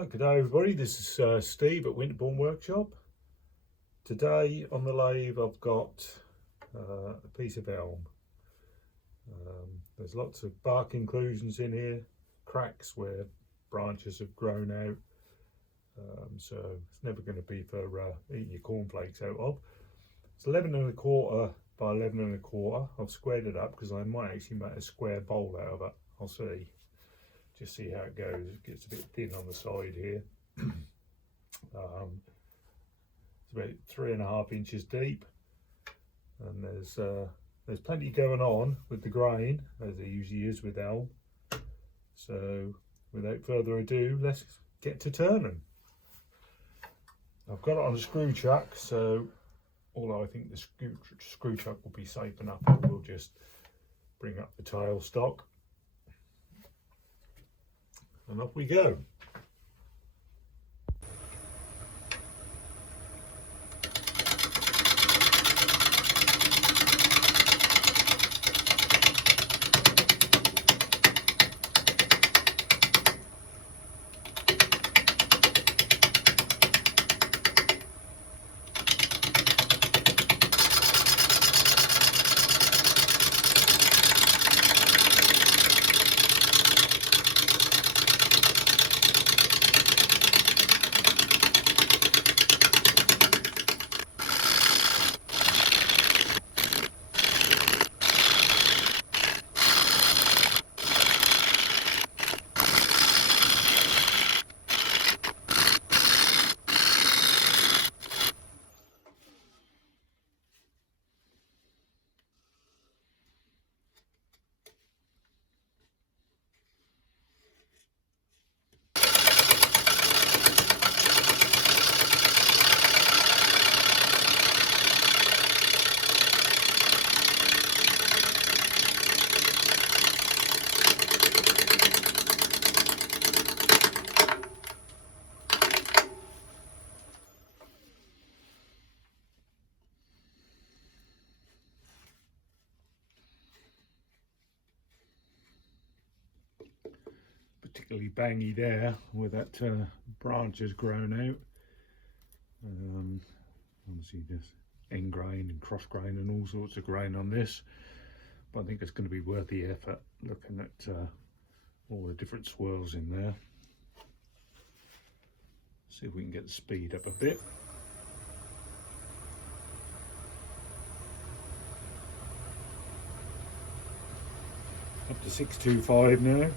Right, good day everybody, this is Steve at Winterbourne Workshop. Today on the lathe I've got a piece of elm. There's lots of bark inclusions in here, cracks where branches have grown out, so it's never going to be for eating your cornflakes out of. It's 11¼ by 11¼ I've squared it up because I might actually make a square bowl out of it. I'll see. Just see how it goes. It gets a bit thin on the side here. It's about 3½ inches deep, and there's plenty going on with the grain, as there usually is with elm. So without further ado, let's get to turning. I've got it on a screw chuck, so although I think the screw chuck will be safe enough, I will just bring up the tail stock. And off we go. Particularly bangy there where that branch has grown out. Obviously there's end grain and cross grain and all sorts of grain on this, but I think it's going to be worth the effort looking at all the different swirls in there. See if we can get the speed up a bit. Up to 625 now.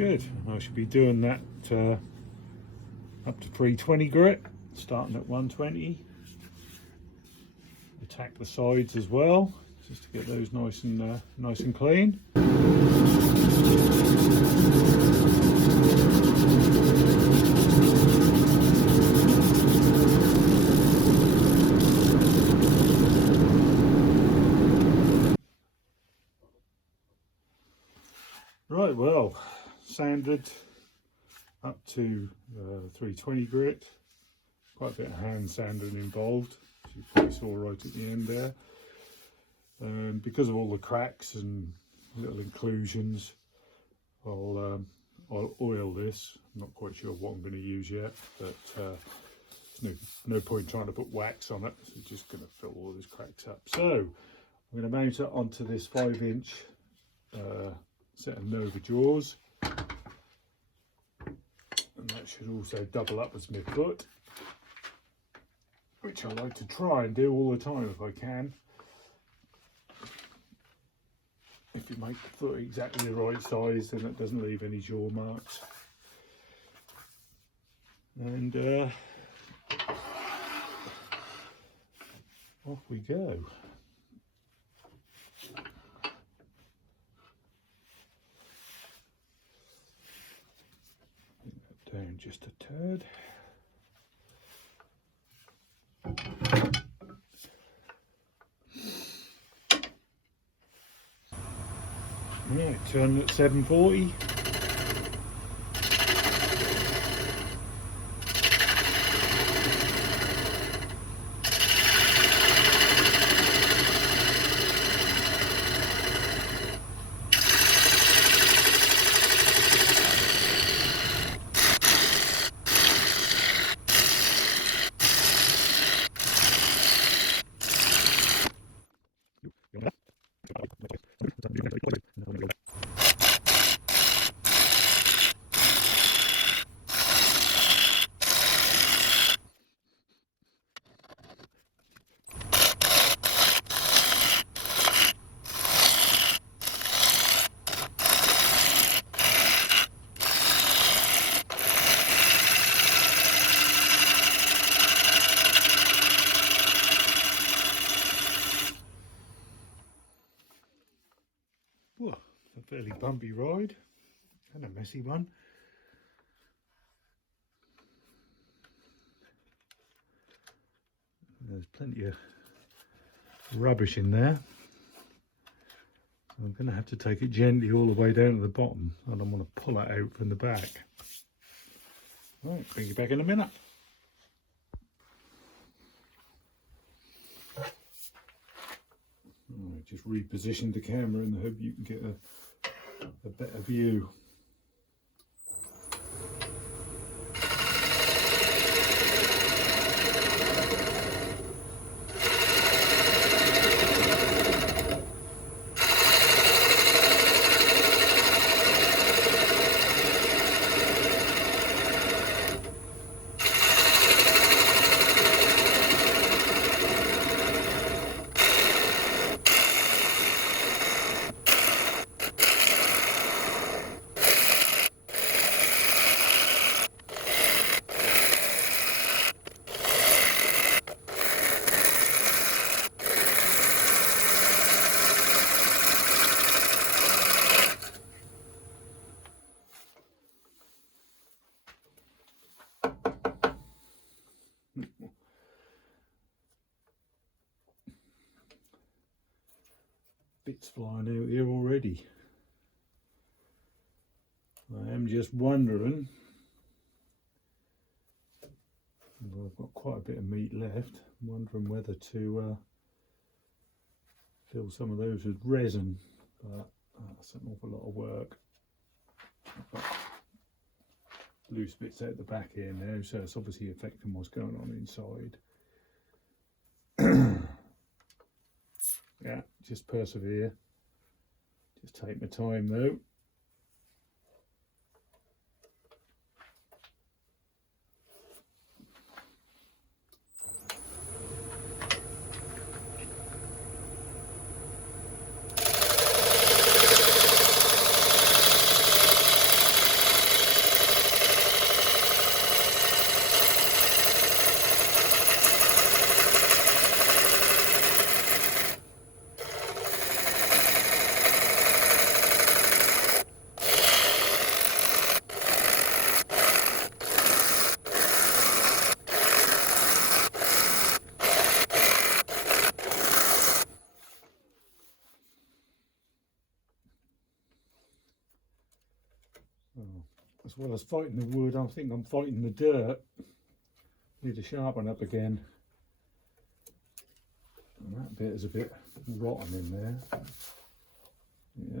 good. I should be doing that up to 320 grit, starting at 120. Attack the sides as well, just to get those nice and clean. Right, well, sanded up to 320 grit. Quite a bit of hand sanding involved, as you probably saw right at the end there. Because of all the cracks and little inclusions, I'll oil this. I'm not quite sure what I'm going to use yet, but there's no point trying to put wax on it. It's just going to fill all these cracks up. So I'm going to mount it onto this 5-inch set of Nova jaws, and that should also double up as my foot, which I like to try and do all the time if I can. If you make the foot exactly the right size, then it doesn't leave any jaw marks. And off we go. Down just a tad. Right, turn at 740. Well, a fairly bumpy ride and a messy one. There's plenty of rubbish in there. So I'm going to have to take it gently all the way down to the bottom. I don't want to pull it out from the back. Right, bring you back in a minute. Right, just repositioned the camera in the hope you can get a better view. Bits flying out here already. I am just wondering, well, I've got quite a bit of meat left, I'm wondering whether to fill some of those with resin, but that's an awful lot of work. I've got loose bits out the back here now, so it's obviously affecting what's going on inside. Yeah, just persevere. Just take my time though. well as fighting the wood, I think I'm fighting the dirt. Need to sharpen up again. And that bit is a bit rotten in there. Yeah.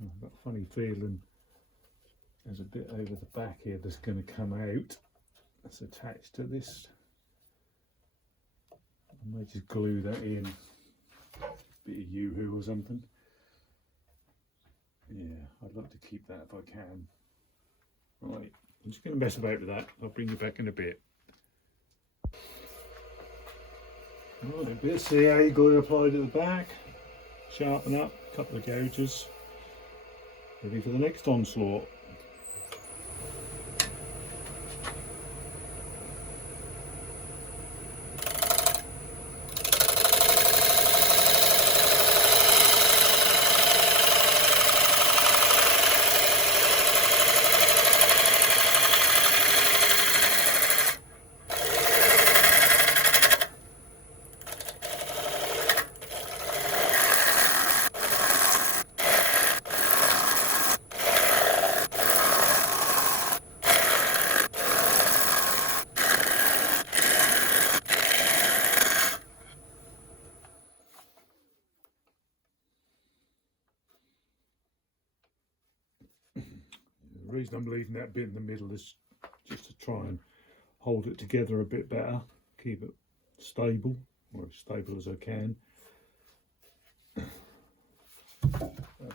I've got a funny feeling there's a bit over the back here that's going to come out. That's attached to this. I might just glue that in. Bit of yoo-hoo or something. Yeah, I'd love to keep that if I can. Right, I'm just going to mess about with that. I'll bring you back in a bit. Right, let's see how you glue applied at the back. Sharpen up, a couple of gouges. Ready for the next onslaught. The reason I'm leaving that bit in the middle is just to try and hold it together a bit better, keep it stable, or as stable as I can. Have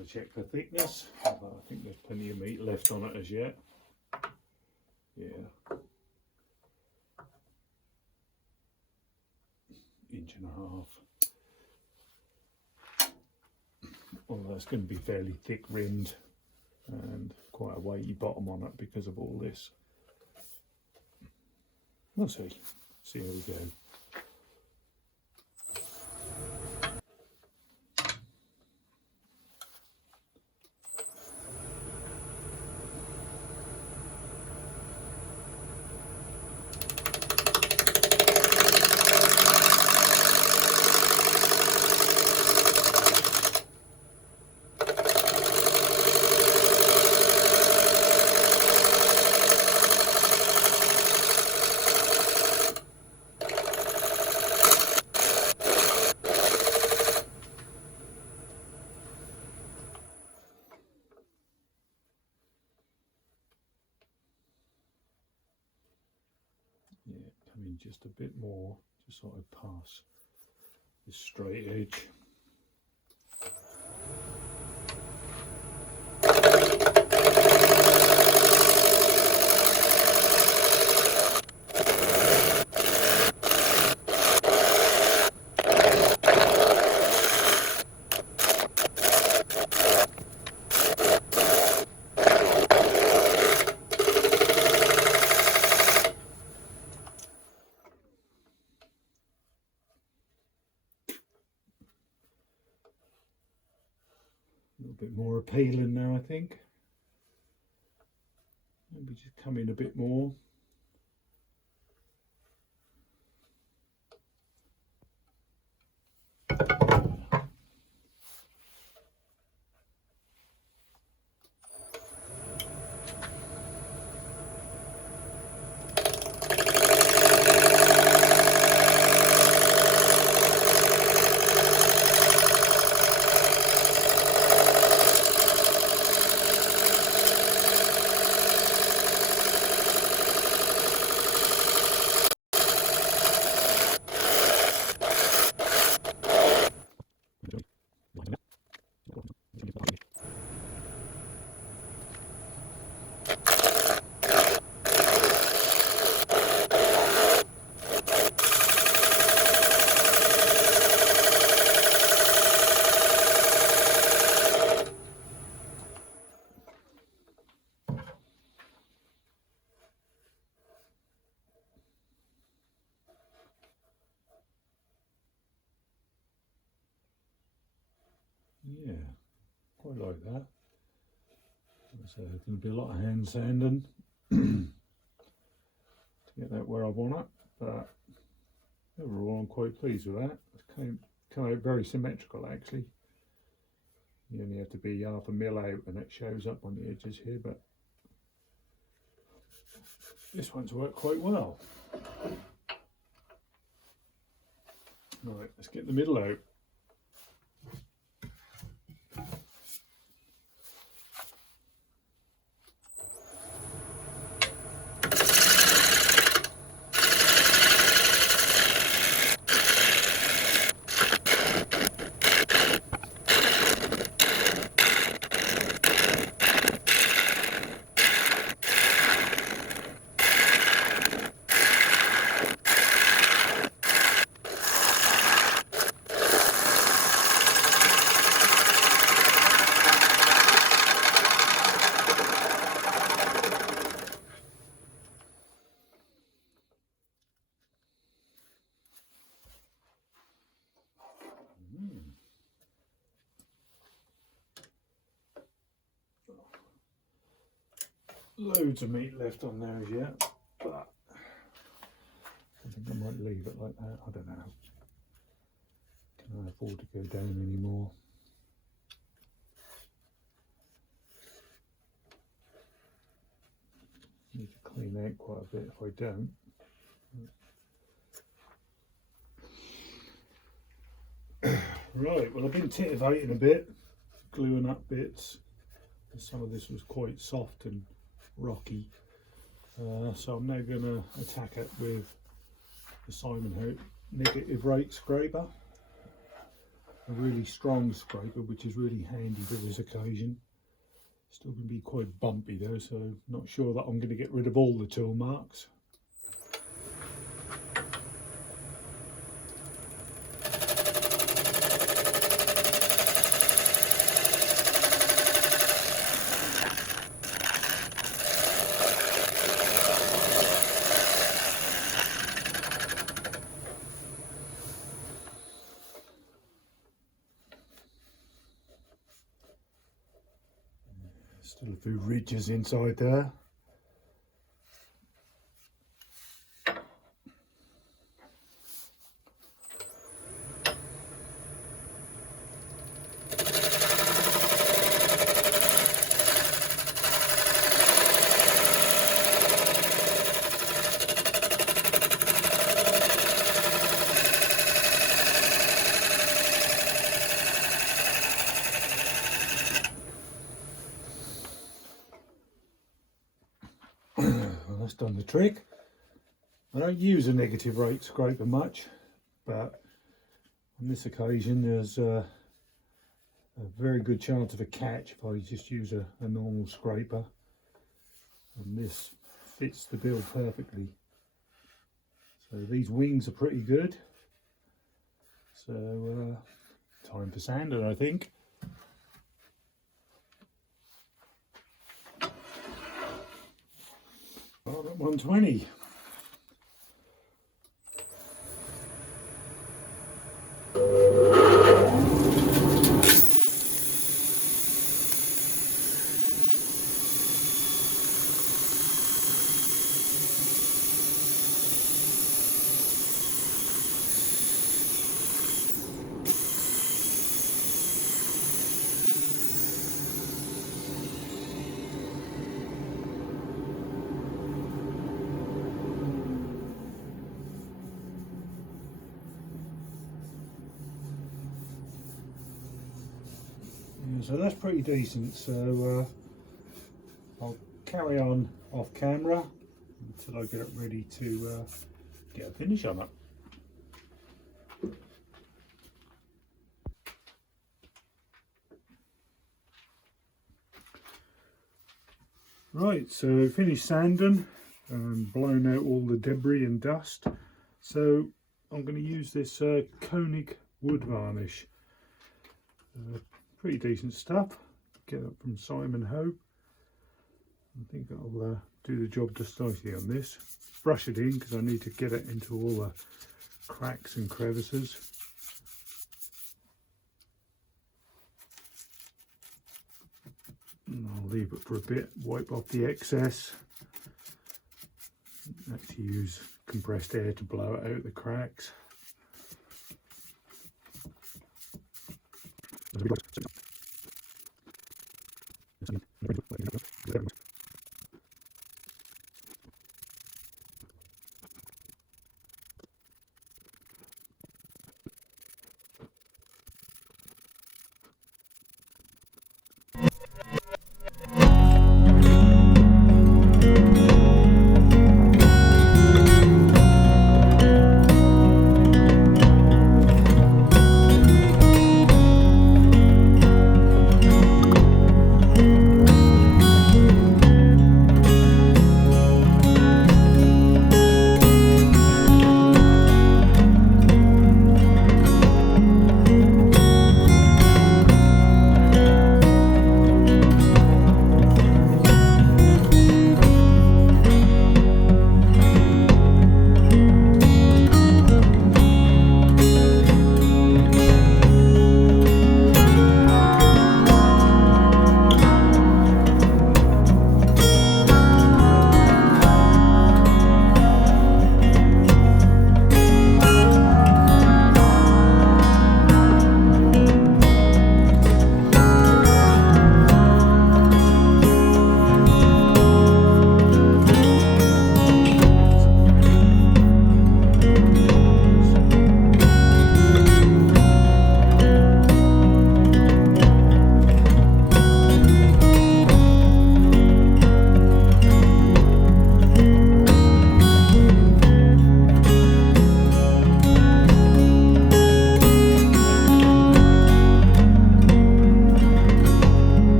a check for thickness, although I think there's plenty of meat left on it as yet. Yeah. Inch and a half. Although it's going to be fairly thick rimmed and quite a weighty bottom on it because of all this. We'll see how we go. Yeah, come in just a bit more, just so I pass this straight edge. A little bit more appealing now, I think. Maybe just come in a bit more. Yeah, quite like that. So there's going to be a lot of hand sanding to get that where I want it, but overall I'm quite pleased with that. It's come out very symmetrical actually. You only have to be half a mil out and it shows up on the edges here, but this one's worked quite well. Right, let's get the middle out. Loads of meat left on there as yet, but I think I might leave it like that. I don't know. Can I afford to go down anymore? Need to clean out quite a bit if I don't. Right, well I've been titivating a bit, gluing up bits. Some of this was quite soft and rocky, so I'm now going to attack it with the Simon Hope negative rate scraper, a really strong scraper which is really handy for this occasion. Still going to be quite bumpy though, so not sure that I'm going to get rid of all the tool marks. Still a few ridges inside there. That's done the trick. I don't use a negative rate scraper much, but on this occasion there's a very good chance of a catch if I just use a normal scraper, and this fits the bill perfectly. So these wings are pretty good, so time for sanding, I think. Well, at 120. So that's pretty decent, so I'll carry on off camera until I get it ready to get a finish on it. Right, so finished sanding and blown out all the debris and dust. So I'm going to use this Koenig wood varnish. Pretty decent stuff. Get it from Simon Hope. I think I'll do the job just nicely on this. Brush it in because I need to get it into all the cracks and crevices. And I'll leave it for a bit, wipe off the excess. Actually use compressed air to blow it out the cracks.